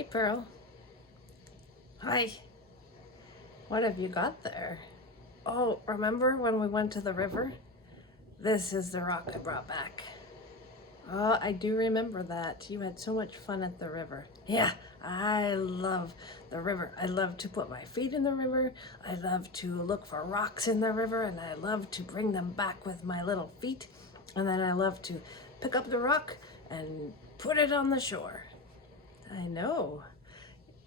Hey, Pearl. Hi. What have you got there? Oh, remember when we went to the river? This is the rock I brought back. Oh, I do remember that. You had so much fun at the river. Yeah, I love the river. I love to put my feet in the river. I love to look for rocks in the river, and I love to bring them back with my little feet. And then I love to pick up the rock and put it on the shore. I know.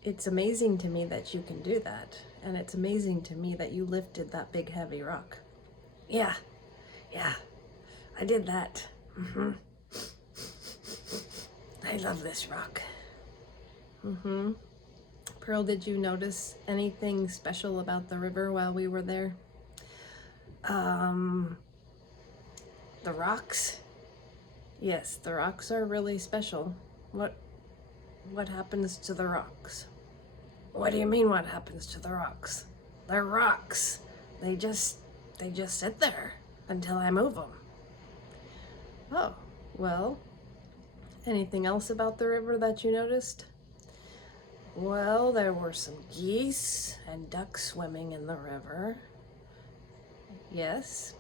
It's amazing to me that you can do that. And it's amazing to me that you lifted that big heavy rock. Yeah, yeah, I did that. I love this rock. Pearl, did you notice anything special about the river while we were there? The rocks? Yes, the rocks are really special. What happens to the rocks? What do you mean what happens to the rocks? They're rocks. They just sit there until I move them. Oh, well, anything else about the river that you noticed? Well, there were some geese and ducks swimming in the river. Yes.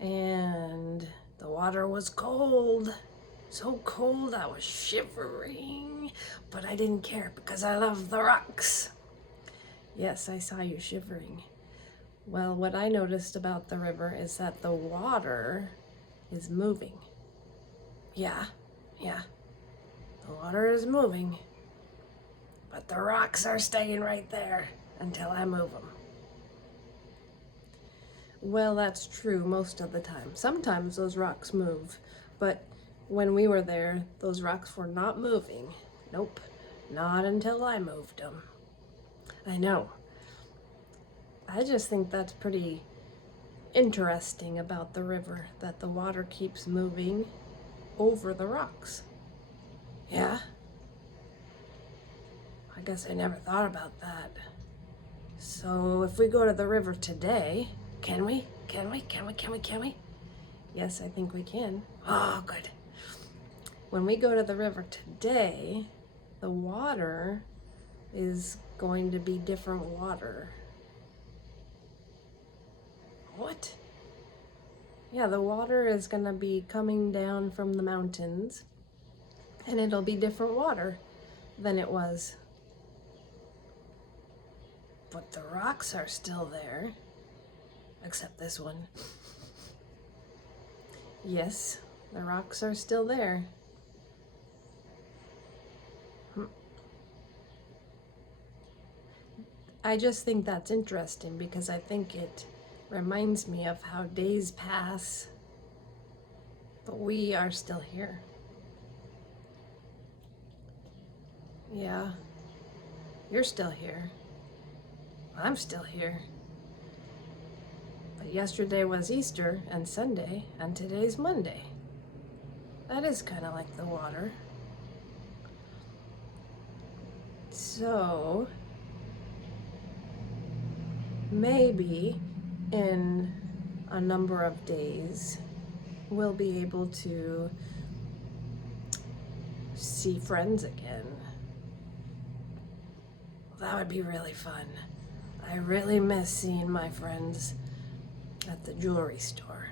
And the water was cold. So cold I was shivering, but I didn't care because I love the rocks. Yes, I saw you shivering. Well, what I noticed about the river is that the water is moving. Yeah, the water is moving, but the rocks are staying right there until I move them. Well, that's true most of the time. Sometimes those rocks move, but when we were there, those rocks were not moving. Nope, not until I moved them. I know. I just think that's pretty interesting about the river, that the water keeps moving over the rocks. Yeah? I guess I never thought about that. So if we go to the river today, can we? Can we? Yes, I think we can. Oh, good. When we go to the river today, the water is going to be different water. What? Yeah, the water is going to be coming down from the mountains, and it'll be different water than it was. But the rocks are still there, except this one. Yes, the rocks are still there. I just think that's interesting because I think it reminds me of how days pass, but we are still here. Yeah, you're still here. I'm still here. But yesterday was Easter and Sunday, and today's Monday. That is kind of like the water. So, maybe in a number of days, we'll be able to see friends again. That would be really fun. I really miss seeing my friends at the jewelry store.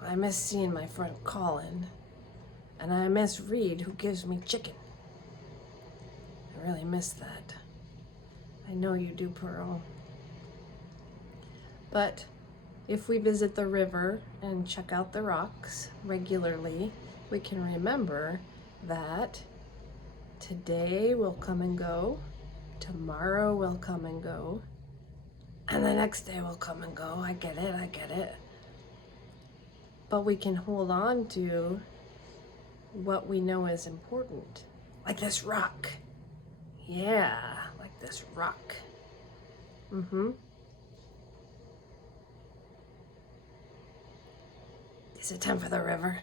I miss seeing my friend Colin, and I miss Reed, who gives me chicken. I really miss that. I know you do, Pearl. But if we visit the river and check out the rocks regularly, we can remember that today will come and go, tomorrow will come and go, and the next day will come and go. I get it. But we can hold on to what we know is important. Like this rock. Yeah, like this rock. Is it time for the river?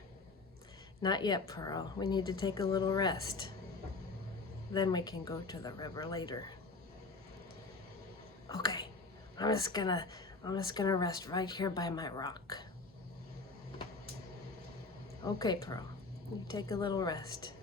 Not yet, Pearl. We need to take a little rest. Then we can go to the river later. Okay, I'm just gonna rest right here by my rock. Okay, Pearl, you take a little rest.